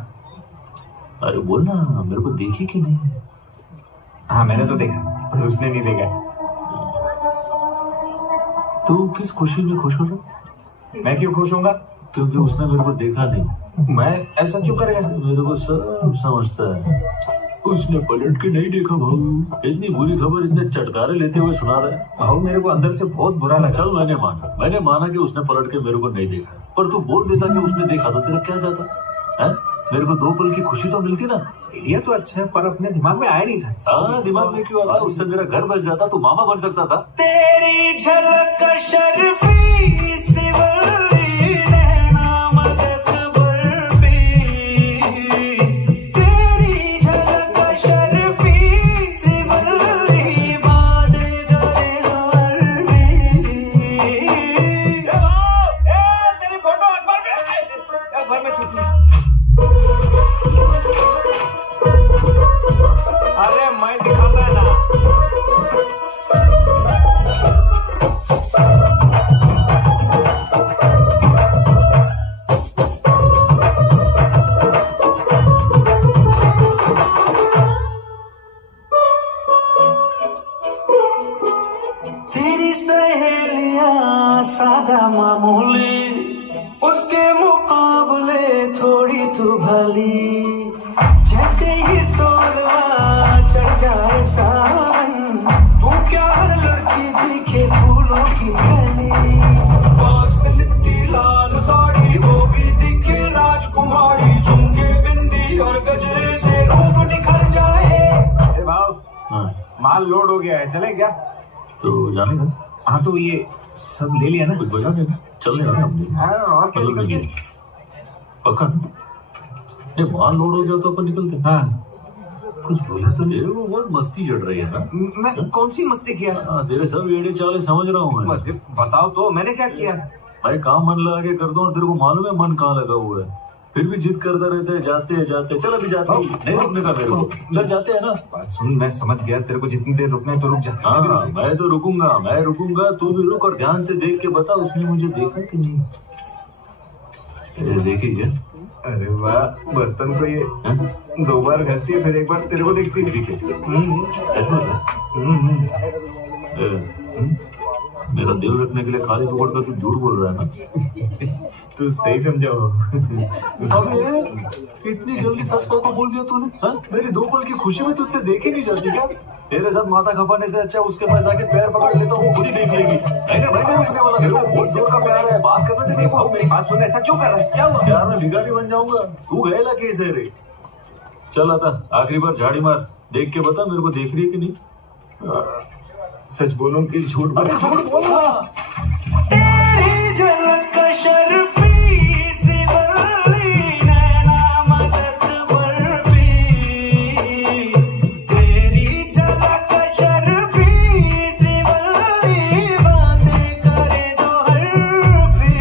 अरे बोल ना, मेरे को देखी कि नहीं? हाँ मैंने तो देखा, पर उसने नहीं देखा। तू किस खुशी में खुश हो रहा? मैं क्यों खुश होऊंगा? क्योंकि उसने मेरे को देखा नहीं। मैं ऐसा क्यों करेगा? मेरे को सब समझता है। उसने पलट के नहीं देखा भाऊ। इतनी बुरी खबर इतने चटकारे लेते हुए सुना रहा है। भाऊ मेरे को अंदर से बहुत बुरा लगा। चल मैंने माना कि उसने पलट के मेरे को नहीं देखा, पर तू बोल देता कि उसने देखा तो तेरा क्या जाता है? मेरे को 2 पल की खुशी तो मिलती ना। आइडिया तो अच्छा है, पर अपने दिमाग में आया नहीं था। हाँ, दिमाग में क्यों आता? उससे मेरा घर बस जाता, तू मामा बन सकता था। तेरी झलक शर्फी शिवली नैना मदक बर्फी, तेरी झलक शर्फी शिवली बातें करे तेरी फोटो अखबार में छपी। अरे मैं दिखाता है ना। तेरी सहेलियां सादा मामूली, उसके मुकाबले थोड़ी तू भली। जैसे ही सोलवा चढ़ जाए सावन, तू क्या हर लड़की दिखे फूलों की गली। लिट्टी लाल साड़ी वो भी दिखे राजकुमारी, झुमके बिंदी और गजरे से रूप निखर जाए। भाव माल लोड हो गया है, चले क्या? तो जाने का? हाँ तो ये सब ले लिया ना? कुछ बचा नहीं, चल रहे हैं। और क्या निकल गया? पक्का ये माल लोड हो गया तो अपन निकलते। हाँ कुछ बोला तो नहीं। वो बहुत मस्ती चढ़ रही है ना। मैं कौन सी मस्ती किया? तेरे सब एड़े चाले समझ रहा हूँ मैं। बताओ तो मैंने क्या किया? भाई काम मन लगा के कर दो, और तेरे को मालूम है मन कहाँ लगा हुआ है। फिर भी जिद करता रहता है, जाते हैं चल अभी जाते हैं, नहीं रुकने का मेरे को, चल जाते हैं ना। बात सुन, मैं समझ गया तेरे को जितनी देर रुकना है तो रुक जा। हाँ मैं तो रुकूंगा, तू भी रुक और ध्यान से देख के बता उसने मुझे देखा कि नहीं। देखी क्या? अरे वाह, बर्तन को ये 2 बार घसती है फिर 1 बार तेरे को देखती है। ठीक है, मेरा दिल रखने के लिए खाली फोकट का तू झूठ बोल रहा है ना। तू सही समझा हो। इतनी जल्दी सच को बोल दिया तूने। मेरी 2 पल की खुशी में तुझसे देखी नहीं जाती क्या? तेरे साथ माथा खपाने से अच्छा उसके पास जाके पैर पकड़ लेता हूँ, खुद ही देख लेगी। नहीं ना भाई, मेरे को बहुत जोर का प्यार है, बात करने देने को। मेरी बात सुन, ऐसा क्यों कर रहा है? क्या हुआ? यार मैं भिखारी बन जाऊंगा, तू गएला कैसे रे? चल आता आखिरी बार झाड़ी मार, देख के बता मेरे को देख रही है कि नहीं। सच बोलूं कि झूठ बोलूं? झूठ बोला। तेरी झलक शर्फी सिवली नैना मदद बर्फी, तेरी झलक शर्फी सिवली बातें करे जो हर्फी।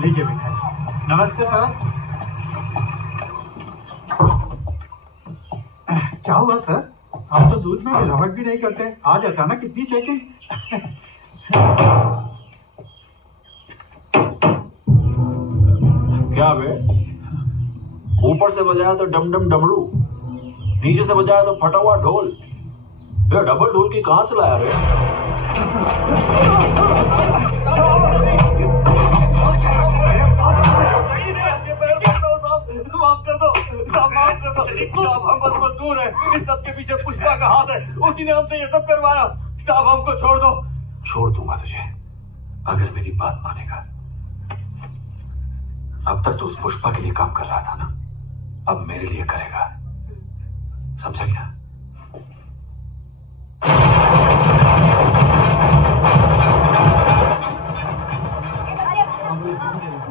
लीजिए मिठाई। नमस्ते सर। क्या हुआ सर? आप तो दूध में मिलावट भी नहीं करते, आज अचानक इतनी चेकिंग? क्या बे? ऊपर से बजाया तो डम डम डमरू, नीचे से बजाया तो फटा हुआ ढोल। ये डबल ढोल की कहां से लाया रे? माफ कर दो साहब, माफ कर दो साहब, हम बस मजदूर हैं, इस सब के पीछे पुष्पा का हाथ है, उसी ने हमसे ये सब करवाया। साहब हमको छोड़ दो। छोड़ दूंगा तुझे अगर मेरी बात मानेगा। अब तक तो उस पुष्पा के लिए काम कर रहा था ना, अब मेरे लिए करेगा, समझा क्या?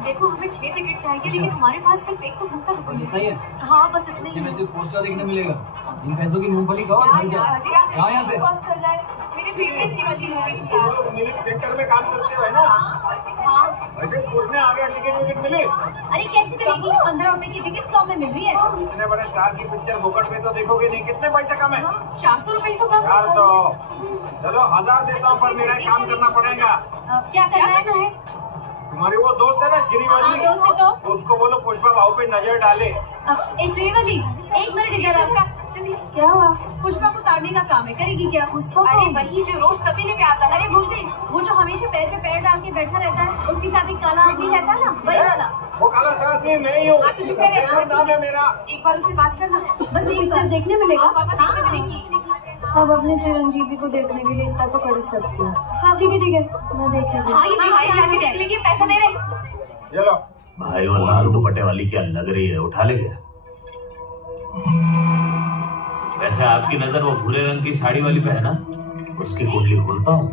देखो हमें 6 टिकट चाहिए, लेकिन हमारे पास सिर्फ 170 रुपए है। हाँ बस इतने ही। सिर्फ पोस्टर देखने मिलेगा, इन पैसों की मूंगफली खाओ और घर जाओ। जाओ यहाँ से। पास कर रहा है, मेरी फेवरेट थी वाली मूवी। मिल्क सेंटर में काम करते हो है ना? हाँ। वैसे पूछने आ गया, टिकट विकेट मिली? अरे कैसे मिलेगी? 15 रुपए की टिकट 100 में मिल रही है। इतने बड़े स्टार की पिक्चर बुकट में तो देखोगे नहीं, कितने पैसे कम है? 400 रुपए से कम। 400। चलो 1000 देता हूँ, पर मेरा काम करना पड़ेगा। क्या करना है? तुम्हारी वो दोस्त है ना श्रीवल्ली, दोस्त है तो उसको बोलो पुष्पा भाव पे नजर डाले। श्रीवल्ली एक मिनट इधर आपका। क्या हुआ? पुष्पा को ताड़ने का काम है, करेगी क्या? पुष्पा? अरे वही जो रोज तबेले पे आता है। अरे भूल गई, वो जो हमेशा पैर पे पैर डाल के बैठा रहता है, उसके साथ एक काला आदमी रहता है ना, वही वाला। वो काला सा आदमी मैं ही हूँ। तो चुप करे, नाम है मेरा। एक बार उससे बात करना, बस एक बार देखने मिलेगा। अब अपने चिरंजीवी को देखने के लिए इतना तो कर सकती हूँ। हाँ ठीक है मैं देखेगी। हाँ ये देख लेगी, पैसा दे रहे। चलो भाई वो लाल दुपट्टे वाली क्या लग रही है, उठा ले गया। वैसे आपकी नजर वो भूरे रंग की साड़ी वाली पे है ना, उसकी कुंडली खोलता हूँ।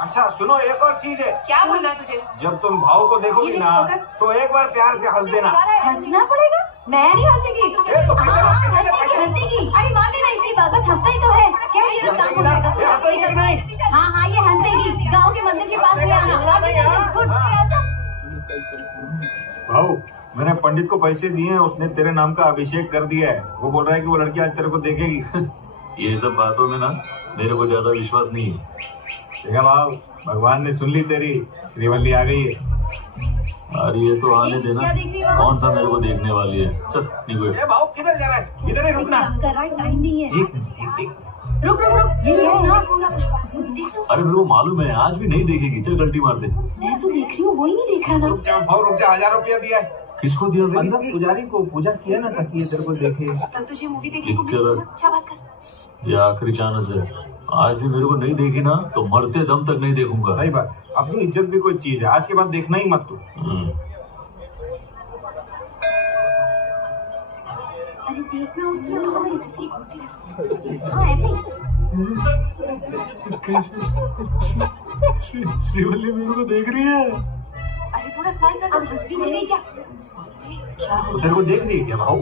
अच्छा सुनो, एक और चीज है। क्या बोल रहा है तुझे? जब तुम भाव को देखोगी ना, तो एक बार प्यार से हंस देना। हंसना पड़ेगा? मैं नहीं हंसेगी। हंसेगी। अरे मान लेना इसी बात, बस हंसता ही तो है। क्या ये काम हो जाएगा? हाँ ये हंस देगी। गाँव के मंदिर के पास ले आना। भाऊ मैंने पंडित को पैसे दिए हैं, उसने तेरे नाम का अभिषेक कर दिया है। वो बोल रहा है कि वो लड़की आज तेरे को देखेगी। ये सब बातों में ना मेरे को ज्यादा विश्वास नहीं है। देखा भाव, भगवान ने सुन ली तेरी, श्रीवल्ली आ गई है। अरे ये तो आने देना, कौन सा मेरे को देखने वाली है। चल निको। भाव किधर जा रहा है? इधर ही रुकना। टाइम नहीं है। रुक ये ना पूरा पुष्पा। अरे मेरे को मालूम है आज भी नहीं देखेगी, चल गलती मार दे। मैं तो देख रही हूँ, वही नहीं देख रहा ना। रुक जा भाव, रुक जा। 1000 रुपया दिया है। किसको दिया? अंदर पुजारी को पूजा किया ना, ताकि ये तेरे को देखे। कल तुझे मूवी देखने को मिली, अच्छा बात कर। ये आखिरी चांस है, आज भी मेरे को नहीं देखी ना तो मरते दम तक नहीं देखूंगा। सही बात, अपनी इज्जत भी कोई चीज है, आज के बाद देखना ही मत तू। अरे देखना उसकी आंखों में ऐसे घूरती रहती है। हाँ ऐसे ही। श्रीवल्ली मेरे को देख रही है। अरे थोड़ा स्माइल कर, हंस भी रही क्या? तेरे को देख रही है क्या भाऊ?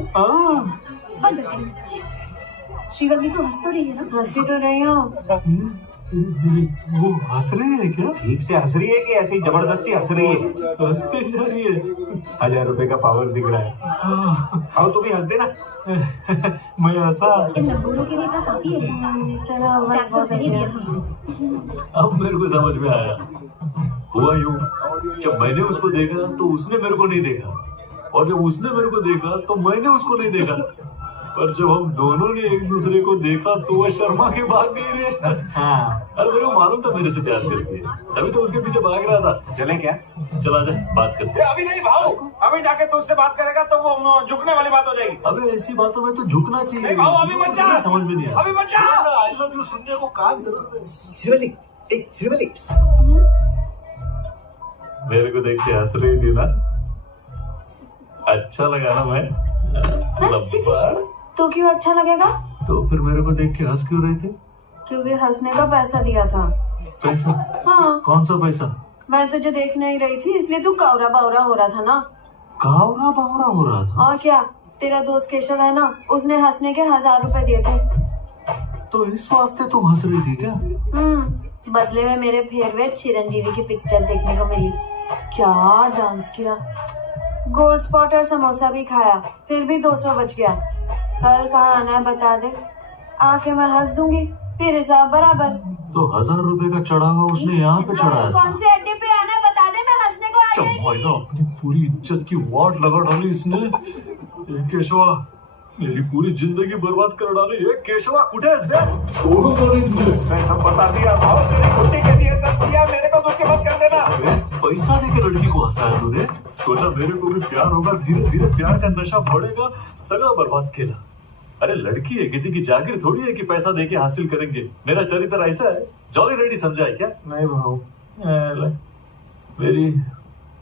बंद कर। श्रीवल्ली तो हंस तो रही है ना? हंसी तो रही हो। वो हंस रही है क्या? ठीक से हंस रही है कि ऐसी जबरदस्ती हंस रही है? हंसते जा रही है। 1000 रुपए का पावर दिख रहा है। आओ तू भी हंस देना। मैं हंसा। इन लंगोरों के लिए इतना काफी है। चलो 400 रुपए दिए अब मेरे को समझ में आया। हुआ यूं, जब मैंने उसको देखा तो उसने मेरे को नहीं देखा, और जब उसने मेरे को देखा तो मैंने उसको नहीं देखा। पर जब हम दोनों ने एक दूसरे को देखा तो वह शर्मा के भाग गई रे। अरे मेरे को मालूम था मेरे से प्यार करती है, तभी तो उसके पीछे भाग रहा था। चलें क्या? चला जाए, बात करते। अभी नहीं भाऊ, अभी जाके तो उससे बात करेगा तो वो झुकने वाली बात हो जाएगी। अबे ऐसी बातों में तो झुकना चाहिए। नहीं भाऊ, अभी मत जा। समझ में नहीं आया। अभी मत जा। आई लव यू सुनने को काम कर। श्रीवल्ली, एक श्रीवल्ली, मेरे को देख के हंस रही थी ना, अच्छा लगा ना मैं? लब्बा। तो क्यों अच्छा लगेगा? तो फिर मेरे को देख के हंस क्यों रहे थे? क्योंकि हंसने का पैसा दिया था। पैसा? हाँ। कौन सा पैसा? मैं तुझे देख नहीं रही थी इसलिए तू कावरा बावरा हो रहा था ना। कावरा बावरा हो रहा था? और क्या, तेरा दोस्त केशव है ना, उसने हंसने के 1000 रुपए दिए थे। तो इस वास्ते तुम हंस रही थी क्या? बदले में मेरे फेवरेट चिरंजीवी की पिक्चर देखने को मिली। क्या डांस किया, गोल्ड स्पॉट और समोसा भी खाया, फिर भी 200 बच गया। कल कहाँ आना है बता दे, आके मैं हंस दूंगी, फिर हिसाब बराबर। तो 1000 रुपए का चढ़ावा उसने यहाँ पे चढ़ाया। कौन से अड्डे पे आना है बता दे, मैं हंसने को आ जाएगी। अपनी पूरी इज्जत की वाट लगा डाली इसने। केशवा, मेरी पूरी जिंदगी बर्बाद कर डाली। ये केशवा कुठे है? मैं सब बता दिया भाऊ, तेरी खुशी के लिए सब किया, मेरे को दुखी मत कर देना। पैसा देके लड़की को हंसाया तूने, सोचा मेरे को भी प्यार होगा, धीरे धीरे प्यार का नशा बढ़ेगा, सगळं बर्बाद केला। अरे लड़की है, किसी की जागीर थोड़ी है कि पैसा देके हासिल करेंगे। मेरा चरित्र ऐसा है, जॉली रेडी समझा है क्या? नहीं भाऊ, मेरी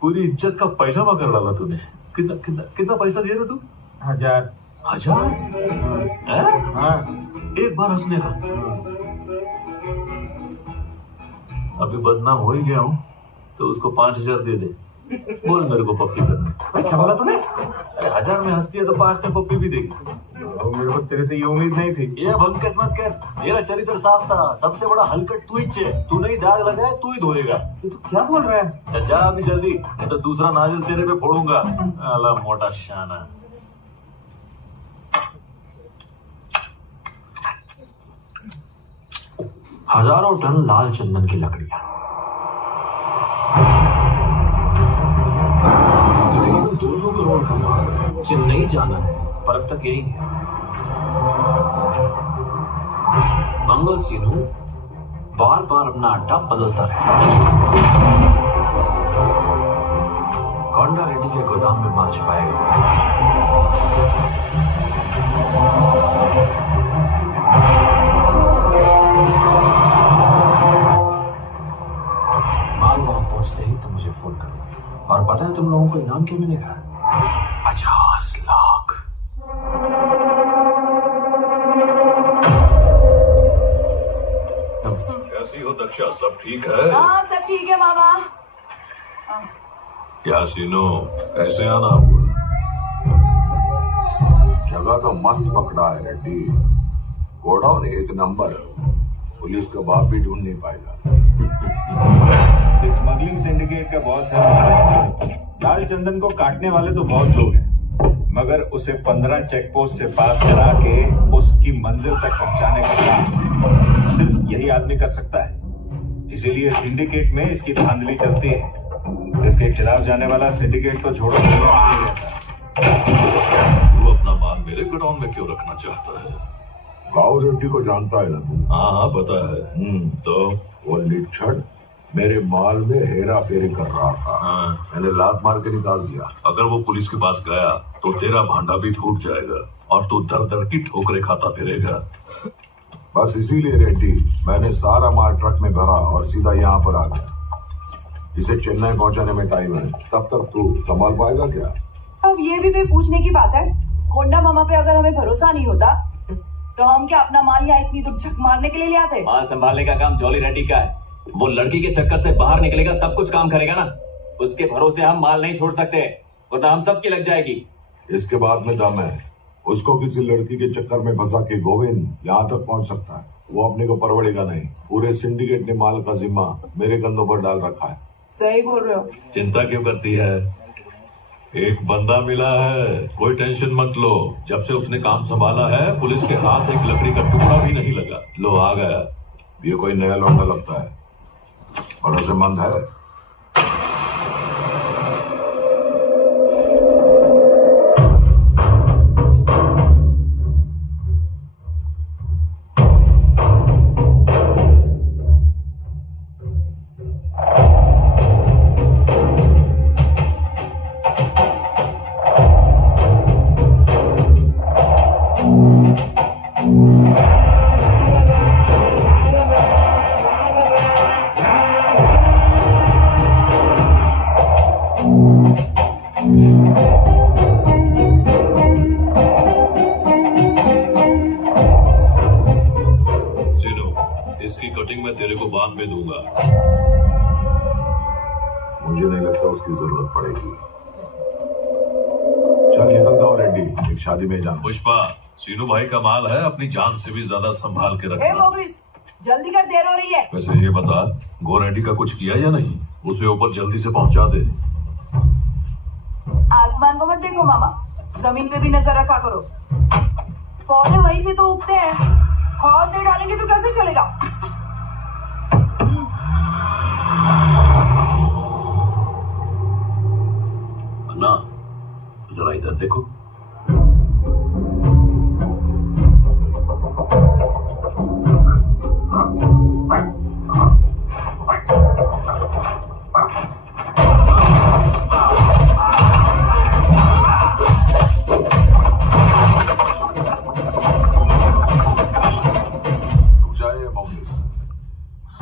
पूरी इज्जत का पैजामा कर डाला तूने। कितना कितना कितना पैसा दिया था तू? 1000। 1000? हाँ, एक बार हंसने का। अभी बदनाम हो ही गया हूँ तो उसको 5000 दे दे। बोल मेरे को पप्पी करने। क्या बोला तूने? 1000 में हंसती है तो 5 में पप्पी भी देगी। मेरे को तेरे से ये उम्मीद नहीं थी। ये भंकस मत कर, मेरा चरित्र साफ था। सबसे बड़ा हलकट तू ही है, तू नहीं दाग लगाया तू ही धोएगा। तू क्या बोल रहा है? जा अभी जल्दी, नहीं तो दूसरा नाजिल तेरे पे फोड़ूंगा। अला मोटा शाना। हजारों टन लाल चंदन की लकड़ियां, तकरीबन 200 करोड़ का माल। चेन्नई जाना है, फर्क तक यही है। मंगल सिन्हू बार बार अपना अड्डा बदलता रहा। कोंडा रेड्डी के गोदाम में माल छिपाया गया। माल वहां पहुंचते ही तुम मुझे फोन करो। और पता है तुम लोगों को इनाम क्या मिलेगा? 50 लाख। कैसी हो दक्षा, सब ठीक है? हाँ सब ठीक है मामा। यासीनो, कैसे आना हुआ? जगह तो मस्त पकड़ा है रेड्डी, गोडाउन 1 नंबर, पुलिस का बाप भी ढूंढ नहीं पाएगा। स्मगलिंग सिंडिकेट का बॉस है लाल चंदन को काटने वाले तो बहुत लोग हैं, मगर उसे 15 चेक पोस्ट से पास करा के उसकी मंजिल तक पहुंचाने का काम सिर्फ यही आदमी कर सकता है। इसीलिए सिंडिकेट में इसकी धांधली चलती है। इसके खिलाफ जाने वाला सिंडिकेट तो छोड़ो नहीं रहता। तू अपना माल मेरे गोडाउन में क्यों रखना चाहता है? गाँव रेड्डी को जानता है ना तू? हाँ पता है। तो वो लिच्छड़ मेरे माल में हेरा फेरी कर रहा था। मैंने लात मार के निकाल दिया। अगर वो पुलिस के पास गया तो तेरा भांडा भी फूट जाएगा और तू दर दर की ठोकरें खाता फिरेगा। बस इसीलिए रेड्डी मैंने सारा माल ट्रक में भरा और सीधा यहाँ पर आ गया। इसे चेन्नई पहुंचाने में टाइम है, तब तक तू संभाल पाएगा क्या? अब ये भी कोई पूछने की बात है? होंडा मामा पे अगर हमें भरोसा नहीं होता तो हम क्या अपना माल यहाँ इतनी दूर झक मारने के लिए ले आते? माल संभालने का काम जॉली रेड्डी का है। वो लड़की के चक्कर से बाहर निकलेगा तब कुछ काम करेगा ना। उसके भरोसे हम माल नहीं छोड़ सकते, वरना हम सबकी लग जाएगी। इसके बाद में दम है। उसको किसी लड़की के चक्कर में फंसा के गोविंद यहाँ तक पहुँच सकता है। वो अपने को परवड़ेगा नहीं। पूरे सिंडिकेट ने माल का जिम्मा मेरे कंधों पर डाल रखा है। सही बोल रहे हो। चिंता क्यों करती है? एक बंदा मिला है, कोई टेंशन मत लो। जब से उसने काम संभाला है पुलिस के हाथ एक लकड़ी का टुकड़ा भी नहीं लगा। लो आ गया। ये कोई नया लौंडा लगता है, भरोसेमंद है। मुझे नहीं लगता उसकी जरूरत पड़ेगी। चल निकलता हूँ रेड्डी, एक शादी में जाना। पुष्पा, सीनू भाई का माल है, अपनी जान से भी ज्यादा संभाल के रखना। जल्दी कर, देर हो रही है। वैसे ये बता, गो रेड्डी का कुछ किया या नहीं? उसे ऊपर जल्दी से पहुंचा दे। आसमान को मत देखो मामा, जमीन पे भी नजर रखा करो। पौधे वहीं से तो उगते हैं, खाद नहीं डालेंगे तो कैसे चलेगा? अन्ना, जरा इधर देखो।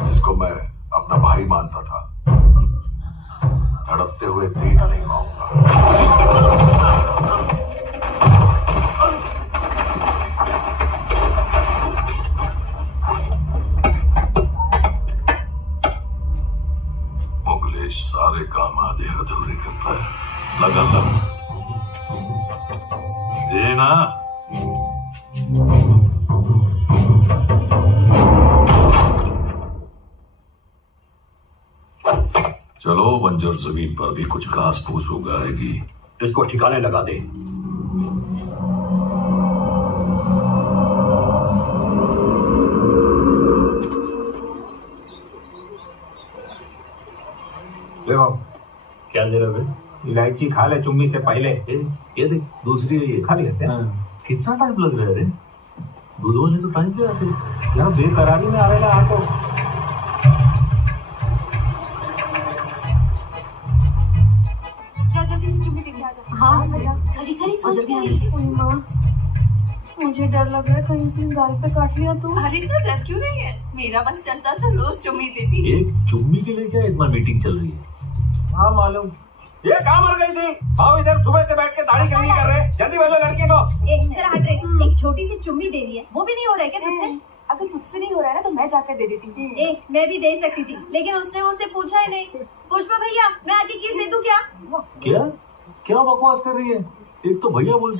इसको मैं अपना भाई मानता था, तड़पते हुए देख नहीं पाऊंगा। मुगलेश सारे काम आधे अधूरे करता है। लगा देना। चलो, बंजर जमीन पर भी कुछ घास फूस उगाएगी। इसको ठिकाने लगा दे। क्या दे रहे हो? इलायची खा ले चुम्मी से पहले। ये देख, दूसरी है ये। खा लिया। कितना टाइम लग रहा है रे? दूध वाले तो टाइम पे आते यार, बेकरारी में आवेला आपको। जल्दी से चुम्मी देके आ जा। हाँ भैया, खड़ी खड़ी और सोच जल्दी क्या रही? माँ, मुझे डर लग रहा है कहीं उसने गाल पे काट लिया तो। अरे इतना डर क्यों नहीं है? मेरा बस चलता था, रोज चुम्मी देती। एक चुम्मी के लिए क्या इतना मीटिंग चल रही है? हाँ मालूम। ये कहाँ मर गई थी? आओ इधर, सुबह से बैठ के दाढ़ी कंघी कर रहे। जल्दी बोलो लड़की को। जरा हट रे, एक छोटी सी चुम्मी देनी है, वो भी नहीं हो रहा है क्या तुझसे? अगर तुझसे नहीं हो रहा है ना तो मैं जाकर दे देती हूँ। मैं भी दे सकती थी, लेकिन उसने मुझसे पूछा ही नहीं। पुष्पा भैया, मैं आगे किस दे दूं क्या? क्या क्या बकवास कर रही है? एक तो भैया बोल